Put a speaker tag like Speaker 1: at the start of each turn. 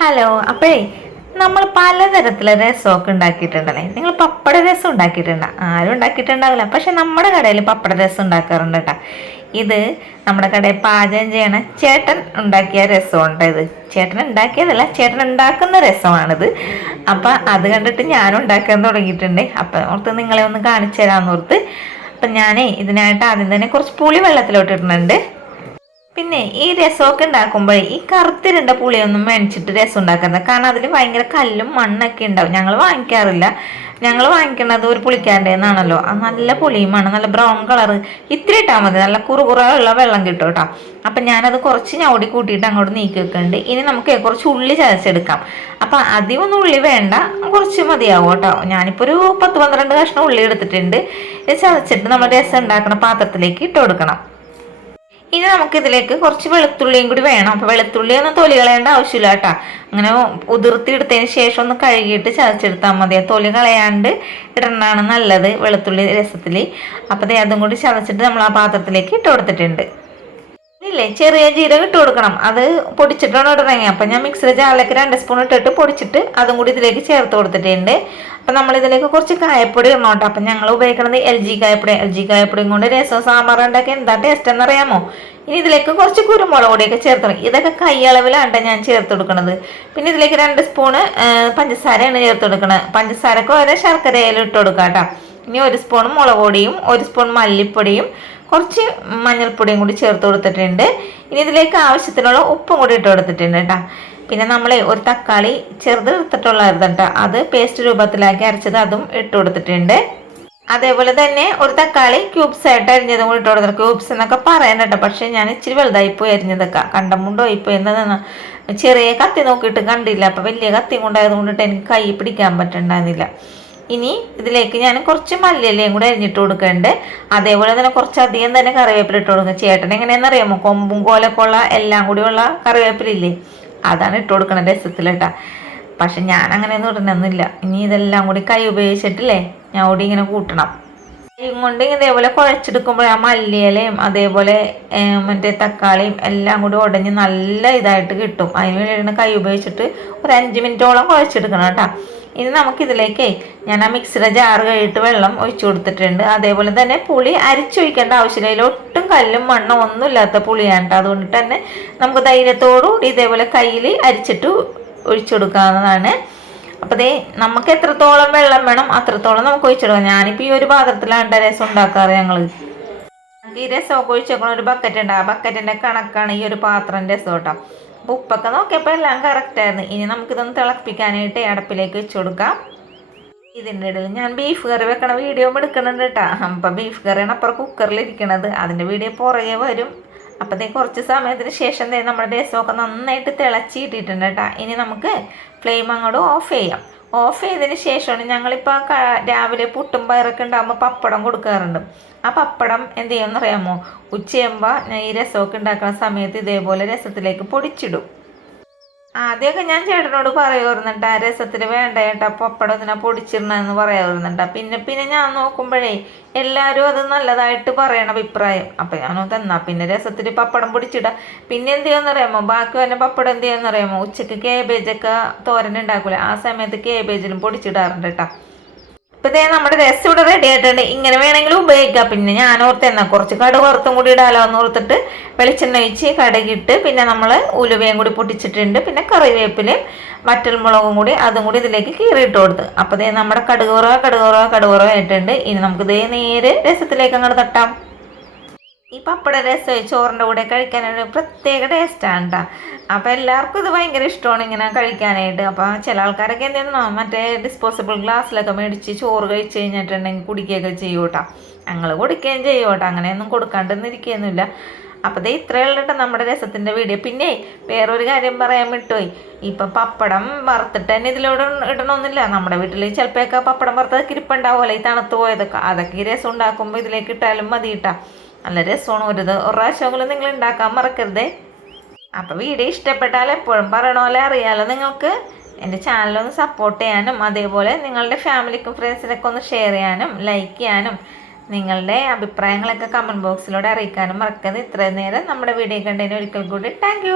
Speaker 1: Hello അപ്പോഴേ നമ്മൾ പലതരത്തിലെ രസമൊക്കെ ഉണ്ടാക്കിയിട്ടുണ്ടല്ലേ? നിങ്ങൾ പപ്പട രസം ഉണ്ടാക്കിയിട്ടുണ്ടോ ആരും ഉണ്ടാക്കിയിട്ടുണ്ടാവില്ല. പക്ഷെ നമ്മുടെ കടയിൽ പപ്പട രസം ഉണ്ടാക്കാറുണ്ട് കേട്ടോ. ഇത് നമ്മുടെ കടയിൽ പാചകം ചെയ്യണ ചേട്ടൻ ഉണ്ടാക്കിയ രസമുണ്ട് ഇത്. ചേട്ടൻ ഉണ്ടാക്കിയതല്ല ചേട്ടൻ ഉണ്ടാക്കുന്ന രസമാണിത്. അപ്പം അത് കണ്ടിട്ട് ഞാനും ഉണ്ടാക്കാൻ തുടങ്ങിയിട്ടുണ്ട്. അപ്പം ഓർത്ത് നിങ്ങളെ ഒന്ന് കാണിച്ചു തരാമെന്ന് ഓർത്ത്. അപ്പം ഞാനേ ഇതിനായിട്ട് ആദ്യം തന്നെ കുറച്ച് പുളി വെള്ളത്തിലോട്ട് ഇടുന്നുണ്ട്. പിന്നെ ഈ രസമൊക്കെ ഉണ്ടാക്കുമ്പോൾ ഈ കറുത്തിരുണ്ട പുളിയൊന്നും മേടിച്ചിട്ട് രസം ഉണ്ടാക്കുന്നത് കാരണം അതിൽ ഭയങ്കര കല്ലും മണ്ണൊക്കെ ഉണ്ടാവും. ഞങ്ങൾ വാങ്ങിക്കാറില്ല. ഞങ്ങൾ വാങ്ങിക്കേണ്ടത് ഒരു നിന്നാണല്ലോ അത് നല്ല പുളിയുമാണ് നല്ല ബ്രൗൺ കളർ ഇത്തിരി ഇട്ടാൽ മതി. നല്ല കുറുകുറുള്ള വെള്ളം കിട്ടും കേട്ടോ. അപ്പം ഞാനത് കുറച്ച് ഞൗടി കൂട്ടിയിട്ട് അങ്ങോട്ട് നീക്കി വെക്കുന്നുണ്ട് ഇനി നമുക്ക് കുറച്ച് ഉള്ളി ചതച്ചെടുക്കാം. അപ്പം അധികമൊന്നും ഉള്ളി വേണ്ട. കുറച്ച് മതിയാവും കേട്ടോ. ഞാനിപ്പോൾ ഒരു പത്ത് പന്ത്രണ്ട് കഷ്ണം ഉള്ളി എടുത്തിട്ടുണ്ട്. ഇത് ചതച്ചിട്ട് നമ്മൾ രസം ഉണ്ടാക്കുന്ന പാത്രത്തിലേക്ക് ഇട്ട് കൊടുക്കണം. ഇനി നമുക്ക് ഇതിലേക്ക് കുറച്ച് വെളുത്തുള്ളിയും കൂടി വേണം. അപ്പോൾ വെളുത്തുള്ളി ഒന്നും തൊലി കളയേണ്ട ആവശ്യമില്ല കേട്ടോ. അങ്ങനെ ഉതിർത്തി എടുത്തതിന് ശേഷം ഒന്ന് കഴുകിയിട്ട് ചതച്ചെടുത്താൽ മതി. തൊലി കളയാണ്ട് ഇടണതാണ് നല്ലത് വെളുത്തുള്ളി രസത്തിൽ അപ്പോൾ അതും കൂടി ചതച്ചിട്ട് നമ്മൾ ആ പാത്രത്തിലേക്ക് ഇട്ട് കൊടുത്തിട്ടുണ്ട്. ഇല്ലേ? ചെറിയ ജീരകം ഇട്ട് കൊടുക്കണം. അത് പൊടിച്ചിട്ടാണ് ഇടണമെങ്കിൽ അപ്പം ഞാൻ മിക്സിയിൽ ജാറിലേക്ക് രണ്ട് സ്പൂൺ ഇട്ടിട്ട് പൊടിച്ചിട്ട് അതും കൂടി ഇതിലേക്ക് ചേർത്ത് കൊടുത്തിട്ടുണ്ട്. അപ്പം നമ്മൾ ഇതിലേക്ക് കുറച്ച് കായപ്പൊടി ഇടണം കേട്ടോ അപ്പം ഞങ്ങൾ ഉപയോഗിക്കുന്നത് എൽ ജി കായപ്പൊടി. എൽ ജി കായപ്പൊടിയും കൊണ്ട് രസം സാമ്പാർ ഉണ്ടാക്കി എന്താ ടേസ്റ്റ് എന്നറിയാമോ? ഇനി ഇതിലേക്ക് കുറച്ച് കുരുമുളക് പൊടിയൊക്കെ ചേർത്തണം ഇതൊക്കെ കൈയളവിലാണ് ഞാൻ ചേർത്ത് കൊടുക്കുന്നത് പിന്നെ ഇതിലേക്ക് രണ്ട് സ്പൂണ് പഞ്ചസാരയാണ് ചേർത്ത് കൊടുക്കുന്നത് പഞ്ചസാരക്ക് ഓരോ ശർക്കരയിലും ഇട്ട് കൊടുക്കാം കേട്ടോ ഇനി ഒരു സ്പൂൺ മുളക് പൊടിയും ഒരു സ്പൂൺ മല്ലിപ്പൊടിയും കുറച്ച് മഞ്ഞൾപ്പൊടിയും കൂടി ചേർത്ത് കൊടുത്തിട്ടുണ്ട്. ഇനി ഇതിലേക്ക് ആവശ്യത്തിനുള്ള ഉപ്പും കൂടി ഇട്ട് കൊടുത്തിട്ടുണ്ട് കേട്ടോ. പിന്നെ നമ്മൾ ഒരു തക്കാളി ചെറുത് എടുത്തിട്ടുള്ളായിരുന്നു കേട്ടോ അത് പേസ്റ്റ് രൂപത്തിലാക്കി അരച്ചത് അതും ഇട്ട് കൊടുത്തിട്ടുണ്ട്. അതേപോലെ തന്നെ ഒരു തക്കാളി ക്യൂബ്സ് ആയിട്ട് അരിഞ്ഞതും കൂടി ഇട്ട് കൊടുത്തു ക്യൂബ്സ് എന്നൊക്കെ പറയാൻ കേട്ടോ. പക്ഷേ ഞാൻ ഇച്ചിരി വലുതായിപ്പോയി അരിഞ്ഞതൊക്കെ. കണ്ടമുണ്ടോ ഇപ്പോൾ എന്താണെന്ന് ചെറിയ കത്തി നോക്കിയിട്ട് കണ്ടില്ല. അപ്പോൾ വലിയ കത്തി കൊണ്ടായത് കൊണ്ടിട്ട് എനിക്ക് കൈ പിടിക്കാൻ പറ്റണ്ടായിരുന്നില്ല. ഇനി ഇതിലേക്ക് ഞാൻ കുറച്ച് മല്ലിയിലയും കൂടെ അരിഞ്ഞിട്ട് കൊടുക്കുന്നുണ്ട് അതേപോലെ തന്നെ കുറച്ച് കുറച്ചധികം തന്നെ കറിവേപ്പില ഇട്ട് കൊടുക്കുക ചേട്ടൻ എങ്ങനെയാണെന്ന് അറിയാമോ? കൊമ്പും കോലൊക്കെ എല്ലാം കൂടിയുള്ള കറിവേപ്പിലില്ലേ അതാണ് ഇട്ട് കൊടുക്കണത് രസത്തിൽ കേട്ടാ. പക്ഷെ ഞാൻ അങ്ങനെയൊന്നും ഇടണമെന്നില്ല ഇനി ഇതെല്ലാം കൂടി കൈ ഉപയോഗിച്ചിട്ടില്ലേ? ഞാൻ കൂടി ഇങ്ങനെ കൂട്ടണം. കൊണ്ട് ഇതേപോലെ കുഴച്ചെടുക്കുമ്പോൾ ആ മല്ലിയിലയും അതേപോലെ മറ്റേ തക്കാളിയും എല്ലാം കൂടി ഉടഞ്ഞ് നല്ല ഇതായിട്ട് കിട്ടും. അതിന് വേണ്ടിയാണ് കൈ ഉപയോഗിച്ചിട്ട് ഒരു അഞ്ച് മിനിറ്റോളം കുഴച്ചെടുക്കണം കേട്ടോ. ഇനി നമുക്കിതിലേക്ക് ഞാൻ ആ മിക്സിയുടെ ജാറ് കഴിയിട്ട് വെള്ളം ഒഴിച്ചു കൊടുത്തിട്ടുണ്ട്. അതേപോലെ തന്നെ പുളി അരിച്ചൊഴിക്കേണ്ട ആവശ്യമില്ല. ഒട്ടും കല്ലും മണ്ണും ഒന്നും ഇല്ലാത്ത പുളിയാണ് അതുകൊണ്ട് തന്നെ നമുക്ക് ധൈര്യത്തോടുകൂടി ഇതേപോലെ കയ്യിൽ അരിച്ചിട്ട് ഒഴിച്ചു കൊടുക്കാവുന്നതാണ്. അപ്പോൾ ദേ നമുക്ക് എത്രത്തോളം വെള്ളം വേണം അത്രത്തോളം നമുക്ക് ഒഴിച്ചിടുക. ഞാനിപ്പോൾ ഈ ഒരു പാത്രത്തിലാണ് രസം ഉണ്ടാക്കാറ് ഞങ്ങൾ ഈ രസമൊക്കെ ഒഴിച്ചേക്കണ ഒരു ബക്കറ്റ് ഉണ്ട്. ആ ബക്കറ്റിന്റെ കണക്കാണ് ഈ ഒരു പാത്രം രസം കേട്ടോ. അപ്പോൾ ഉപ്പൊക്കെ നോക്കിയപ്പോൾ എല്ലാം കറക്റ്റായിരുന്നു ഇനി നമുക്കിതൊന്ന് തിളപ്പിക്കാനായിട്ട് അടപ്പിലേക്ക് വെച്ച് കൊടുക്കാം. ഇതിന്റെ ഇടയിൽ ഞാൻ ബീഫ് കറി വെക്കണ വീഡിയോ എടുക്കുന്നുണ്ട് കേട്ടോ. അപ്പം ബീഫ് കറിയാണ് അപ്പുറം കുക്കറിലിരിക്കണത് അതിന്റെ വീഡിയോ പുറകെ വരും. അപ്പോഴത്തേ കുറച്ച് സമയത്തിന് ശേഷം നമ്മുടെ രസമൊക്കെ നന്നായിട്ട് തിളച്ചിട്ടിട്ടുണ്ട് കേട്ടോ. ഇനി നമുക്ക് ഫ്ലെയിം അങ്ങോട്ട് ഓഫ് ചെയ്യാം. ഓഫ് ചെയ്തതിന് ശേഷമാണ് ഞങ്ങളിപ്പോൾ രാവിലെ പുട്ടും പയറൊക്കെ ഉണ്ടാകുമ്പോൾ പപ്പടം കൊടുക്കാറുണ്ട്. ആ പപ്പടം എന്ത് ചെയ്യുമെന്ന് അറിയാമോ ഉച്ചയാകുമ്പോൾ ഈ രസമൊക്കെ ഉണ്ടാക്കുന്ന സമയത്ത് ഇതേപോലെ രസത്തിലേക്ക് പൊടിച്ചിടും. ആദ്യമൊക്കെ ഞാൻ ചേട്ടനോട് പറയുമായിരുന്നുണ്ട് ആ രസത്തിന് വേണ്ട ചേട്ടാ പപ്പടം ഇതിനെ പൊടിച്ചിടണമെന്ന് പറയാമായിരുന്നുണ്ട് പിന്നെ പിന്നെ ഞാൻ നോക്കുമ്പോഴേ എല്ലാവരും അത് നല്ലതായിട്ട് പറയണ അഭിപ്രായം. അപ്പം ഞാൻ തന്നാ. പിന്നെ രസത്തിന് പപ്പടം പൊടിച്ചിടാം. പിന്നെ എന്ത് ചെയ്യാന്നറിയാമോ ബാക്കി വല്ല പപ്പടം എന്ത് ചെയ്യാന്നറിയാമോ ഉച്ചയ്ക്ക് കേബേജൊക്കെ തോരൻ ആ സമയത്ത് കേബേജിലും പൊടിച്ചിടാറുണ്ട് കേട്ടോ ഇപ്പം ഇതേ നമ്മുടെ രസം ഇവിടെ റെഡി ആയിട്ടുണ്ട്. ഇങ്ങനെ വേണമെങ്കിലും ഉപയോഗിക്കാം. പിന്നെ ഞാൻ ഓർത്ത് എന്നാ കുറച്ച് കടുക് വറുത്തും കൂടി ഇടാലോ എന്ന് ഓർത്തിട്ട് വെളിച്ചെണ്ണ ഒഴിച്ച് കടുകിട്ട് പിന്നെ നമ്മൾ ഉലുവയും കൂടി പൊട്ടിച്ചിട്ടുണ്ട്. പിന്നെ കറിവേപ്പിലയും വറ്റൽമുളകും കൂടി അതും കൂടി ഇതിലേക്ക് കീറിയിട്ട് കൊടുത്ത്. അപ്പോൾ ഇതേ നമ്മുടെ കടുകുറവ കടുകുറവ കടുക് കുറവ കടുക് കുറവ ആയിട്ടുണ്ട്. ഇനി നമുക്ക് ഇതേ നേരെ രസത്തിലേക്ക് അങ്ങോട്ട് തട്ടാം. ഈ പപ്പട രസം ചോറിന്റെ കൂടെ കഴിക്കാനൊരു പ്രത്യേക ടേസ്റ്റാണ് കേട്ടോ അപ്പോൾ എല്ലാവർക്കും ഇത് ഭയങ്കര ഇഷ്ടമാണ് ഇങ്ങനെ കഴിക്കാനായിട്ട്. അപ്പോൾ ചില ആൾക്കാരൊക്കെ എന്തെന്നോ മറ്റേ ഡിസ്പോസിബിൾ ഗ്ലാസ്സിലൊക്കെ മേടിച്ച് ചോറ് കഴിച്ച് കഴിഞ്ഞിട്ടുണ്ടെങ്കിൽ കുടിക്കുകയൊക്കെ ചെയ്യും കേട്ടോ ഞങ്ങൾ കുടിക്കുകയും ചെയ്യും കേട്ടോ അങ്ങനെയൊന്നും കൊടുക്കാണ്ടെന്നിരിക്കുകയൊന്നുമില്ല അപ്പോൾ ഇത് ഇത്രയുള്ള നമ്മുടെ രസത്തിന്റെ വീഡിയോ പിന്നെ വേറൊരു കാര്യം പറയാൻ വിട്ടുപോയി. ഇപ്പം പപ്പടം വറുത്തിട്ട് തന്നെ ഇതിലൂടെ ഇടണമെന്നില്ല നമ്മുടെ വീട്ടിൽ ചിലപ്പോഴൊക്കെ പപ്പടം വറുത്തതൊക്കെ ഇരിപ്പുണ്ടാവുമല്ലോ ഈ തണുത്ത് പോയതൊക്കെ. അതൊക്കെ ഈ രസം ഉണ്ടാക്കുമ്പോൾ ഇതിലേക്ക് ഇട്ടാലും മതി കേട്ടോ നല്ല രസമാണ് ഒരു ഒരു പ്രാവശ്യമെങ്കിലും നിങ്ങൾ ഉണ്ടാക്കാൻ മറക്കരുതേ. അപ്പോൾ വീഡിയോ ഇഷ്ടപ്പെട്ടാൽ എപ്പോഴും പറയണ അറിയാലോ നിങ്ങൾക്ക്. എന്റെ ചാനലൊന്ന് സപ്പോർട്ട് ചെയ്യാനും അതേപോലെ നിങ്ങളുടെ ഫാമിലിക്കും ഫ്രണ്ട്സിനൊക്കെ ഒന്ന് ഷെയർ ചെയ്യാനും ലൈക്ക് ചെയ്യാനും നിങ്ങളുടെ അഭിപ്രായങ്ങളൊക്കെ കമന്റ് ബോക്സിലൂടെ അറിയിക്കാനും മറക്കരുത്. ഇത്രയും നേരം നമ്മുടെ വീഡിയോ കണ്ടതിന് ഒരിക്കൽ കൂടി താങ്ക്